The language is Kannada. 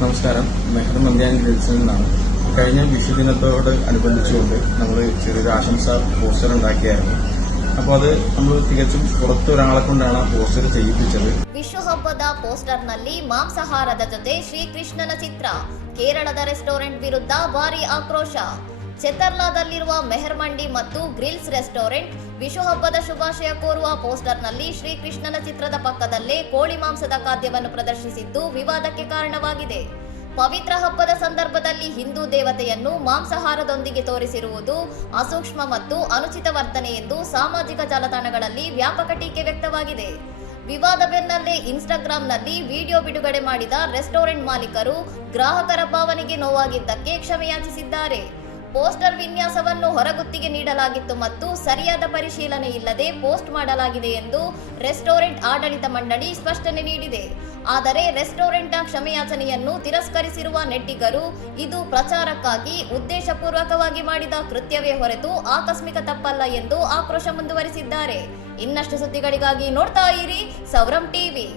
നമസ്കാരം. മെഹർ മന്ത്യാനി ഗ്രിൽസിൽ നിന്നാണ്. കഴിഞ്ഞ വിഷുദിനത്തോട് അനുബന്ധിച്ചുകൊണ്ട് നമ്മൾ ചെറിയൊരു ആശംസ പോസ്റ്റർ ഉണ്ടാക്കിയായിരുന്നു. അപ്പോൾ അത് നമ്മൾ തികച്ചും പുറത്തൊരാളെ കൊണ്ടാണ് ആ പോസ്റ്റർ ചെയ്യിപ്പിച്ചത്. ವಿಶು ಹಬ್ಬದ ಪೋಸ್ಟರ್ನಲ್ಲಿ ಮಾಂಸಾಹಾರದ ಜೊತೆ ಶ್ರೀಕೃಷ್ಣನ ಚಿತ್ರ. ಕೇರಳದ ರೆಸ್ಟೋರೆಂಟ್ ವಿರುದ್ಧ ಭಾರಿ ಆಕ್ರೋಶ. ಚೆತರ್ಲಾದಲ್ಲಿರುವ ಮೆಹರ್ ಮಂಡಿ ಮತ್ತು ಗ್ರಿಲ್ಸ್ ರೆಸ್ಟೋರೆಂಟ್ ವಿಶು ಹಬ್ಬದ ಶುಭಾಶಯ ಕೋರುವ ಪೋಸ್ಟರ್ನಲ್ಲಿ ಶ್ರೀಕೃಷ್ಣನ ಚಿತ್ರದ ಪಕ್ಕದಲ್ಲೇ ಕೋಳಿ ಮಾಂಸದ ಖಾದ್ಯವನ್ನು ಪ್ರದರ್ಶಿಸಿದ್ದು ವಿವಾದಕ್ಕೆ ಕಾರಣವಾಗಿದೆ. ಪವಿತ್ರ ಹಬ್ಬದ ಸಂದರ್ಭದಲ್ಲಿ ಹಿಂದೂ ದೇವತೆಯನ್ನು ಮಾಂಸಾಹಾರದೊಂದಿಗೆ ತೋರಿಸಿರುವುದು ಅಸೂಕ್ಷ್ಮ ಮತ್ತು ಅನುಚಿತ ವರ್ತನೆ ಎಂದು ಸಾಮಾಜಿಕ ಜಾಲತಾಣಗಳಲ್ಲಿ ವ್ಯಾಪಕ ಟೀಕೆ ವ್ಯಕ್ತವಾಗಿದೆ. ವಿವಾದ ಬೆನ್ನಲ್ಲೇ ಇನ್ಸ್ಟಾಗ್ರಾಂನಲ್ಲಿ ವಿಡಿಯೋ ಬಿಡುಗಡೆ ಮಾಡಿದ ರೆಸ್ಟೋರೆಂಟ್ ಮಾಲೀಕರು ಗ್ರಾಹಕರ ಭಾವನೆಗೆ ನೋವಾಗಿದ್ದಕ್ಕೆ ಕ್ಷಮೆಯಾಚಿಸಿದ್ದಾರೆ. ಪೋಸ್ಟರ್ ವಿನ್ಯಾಸವನ್ನು ಹೊರಗುತ್ತಿಗೆ ನೀಡಲಾಗಿತ್ತು ಮತ್ತು ಸರಿಯಾದ ಪರಿಶೀಲನೆ ಇಲ್ಲದೆ ಪೋಸ್ಟ್ ಮಾಡಲಾಗಿದೆ ಎಂದು ರೆಸ್ಟೋರೆಂಟ್ ಆಡಳಿತ ಮಂಡಳಿ ಸ್ಪಷ್ಟನೆ ನೀಡಿದೆ. ಆದರೆ ರೆಸ್ಟೋರೆಂಟ್ನ ಕ್ಷಮೆಯಾಚನೆಯನ್ನು ತಿರಸ್ಕರಿಸಿರುವ ನೆಟ್ಟಿಗರು ಇದು ಪ್ರಚಾರಕ್ಕಾಗಿ ಉದ್ದೇಶಪೂರ್ವಕವಾಗಿ ಮಾಡಿದ ಕೃತ್ಯವೇ ಹೊರತು ಆಕಸ್ಮಿಕ ತಪ್ಪಲ್ಲ ಎಂದು ಆಕ್ರೋಶ ಮುಂದುವರಿಸಿದ್ದಾರೆ. ಇನ್ನಷ್ಟು ಸುದ್ದಿಗಳಿಗಾಗಿ ನೋಡ್ತಾ ಇರಿ ಸೌರಂ ಟಿವಿ.